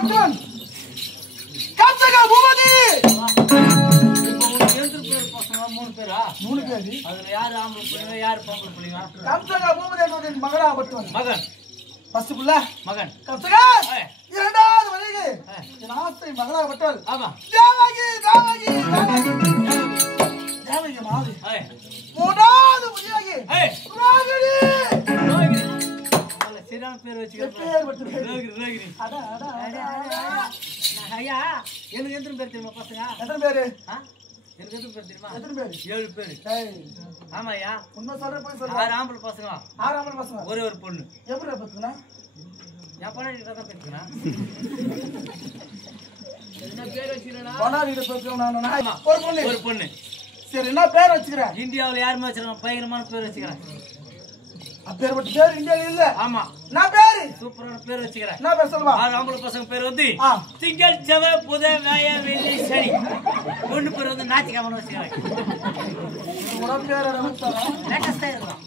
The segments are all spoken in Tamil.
பட்டவன் கம்சக பூபதி. மூணு பேரா? மூணு பேரு. அதுல யாரு ஆம்பளை பிள்ளைங்க யாரு பொம்பளை பிள்ளைங்க? கம்சக பூபதி என்பவரின் மகனா பட்டவன். மகன். ஃபர்ஸ்ட் புள்ள மகன். கம்சகா. இரண்டாவது மனைவி என் ஆசை மகனா பட்டவள். ஆமா. தேவகி தேவகி தேவகி தேவகி மாது. மூன்றாவது மனைவி ரோகிணி. ரோகிணி. அவளை சரியான பேர் வச்சுக்கிறேன். பேர் பட்டு ரோகிணி ரோகிணி. அட அட அட. ஐயா எனக்கு எத்தனை பேர் தெரியுமா பசங்க? எத்தனை பேரு? எனக்கு எத்தனை பேர் தெரியுமா? எத்தனை பேரு? 7 பேர். ஆமா ஐயா. உண்மை சொல்ற போய் சொல்ற. 6 ஆம்பளை பசங்க. 6 ஆம்பளை பசங்க. ஒரே ஒரு பொண்ணு. எப்படி பத்துனா? என் பொண்ணாடி தான் பேசுறேன். என்ன பேர் வச்சிரடா? பொண்ணாடி பேசுறேன் நான். ஒரு பொண்ணு. ஒரு பொண்ணு. சரி என்ன பேர் வச்சுக்கற? இந்தியாவுல யாருமே வச்சிருக்காங்க பயங்கரமான பேர் வச்சுக்கறேன். அப்பேர்பட்ட பேர் இந்தியால இல்ல. ஆமா. நான் பேரு சூப்பரான பேர் வச்சுக்கறேன். என்ன பேர் சொல்லுவா? 6 ஆம்பளை பசங்க பேர் வந்து திங்கள் செவ்வாய் புதன் வியாழன் வெள்ளி சனி. பொண்ணு பேர் வந்து ஞாயிற்றுக்கிழமை வச்சுக்கறேன். உன பேர் என்ன சொல்றா? லேட்டஸ்டா இருக்கும்.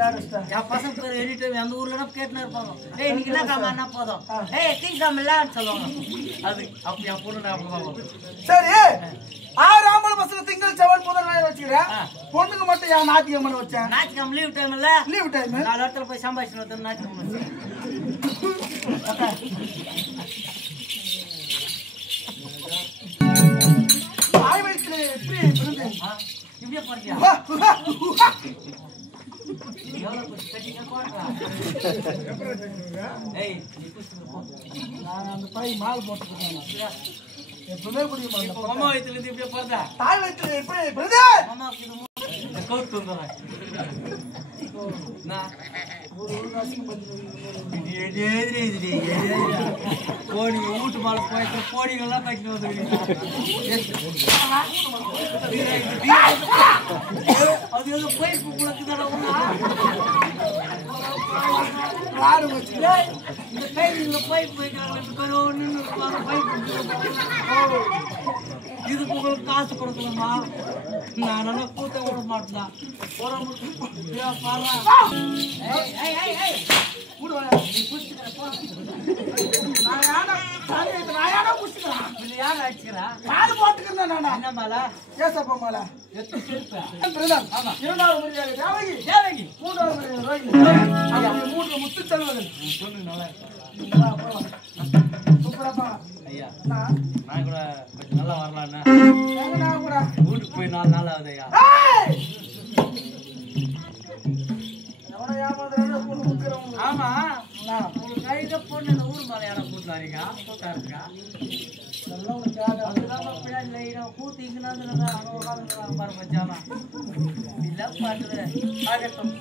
லேட்டஸ்டா. என் பசங்க பேர் எனி டைம் அந்த ஊர்லனா கேட்டுனே இருப்பாங்க. ஏய் இன்னைக்கு என்ன காமா என்ன போதும்? ஏய் திங்கம்லான்னு சொல்லுவாங்க. அது அப்படி என் பொண்ணு நான் அப்படி. சரி 6 ஆம்பளை பசங்க திங்கள் செவ்வாய் புதன் வியாழன் வச்சுக்கறேன். பொண்ணுக்கு மட்டும் ஏன் ஞாயிற்றுக்கிழமை வச்சேன்? ஞாயிற்றுக்கிழமை லீவ் டைம் இல்ல? Leave time. 4 இடத்துல போய் சம்பாதிச்சு வந்து ஞாயிற்றுக்கிழமை. தாய் வயித்துல எப்படி பிறந்தேன்? இப்படியே போறியா? எவ்வளவு போச்சு கட்டிங்க போடுறா. ஏய் நீ புடிச்சு போ. நான் அந்த பை மால் போட்டுட்டேன். எப்பவே புடிக்குமா? அம்மா வயித்துல இருந்து இப்படியே போறதா? தாய் வயித்துல எப்படி பிறந்தேன்? அம்மாக்கு இது கவுட் தூங்குறேன். நான் ஒரு வாசிக்கு பண்ணி கோடி வீட்டு மேல போயிட்டு கோடிகள்லாம் கட்டிட்டு வந்துருக்கீங்க. அது எது பைப்பு குளத்துதான இந்த கையில பைப் வைக்கிறாங்க. இதுக்கு உங்களுக்கு காசு கொடுக்கணுமா? நான் நல்லா கூத்த விட மாட்டேன். என்ன மாலா? ஏசப்பா மாலா. எத்தனை செருப்பு? இரண்டாவது முறையாக தேவகி. தேவகி. மூன்றாவது முறையாக ரோகிணி. மூன்று முத்து செல்வர்கள். பொண்ணு நல்லா இருக்கு. சூப்பராப்பா. ஐயா நான் கூட கொஞ்சம் நல்லா வரலான்னு கூட வீட்டுக்கு போய் 4 நாள் ஆகுது ஐயா. எவனை ஏமாத்துறானோ பொண்ணு முத்துறவங்க. ஆமா உங்களுக்கு கையில பொண்ணு இந்த ஊர் மேல யாரும் கூட்டா இருக்கா? கூட்டா இருக்கா? எல்லாம் ஒரு ஜாதகம். அதுதான் பின்னாடி லைனா கூத்து இங்கன்னா பாரு வச்சானா இல்ல பாட்டுல ஆகட்டும்.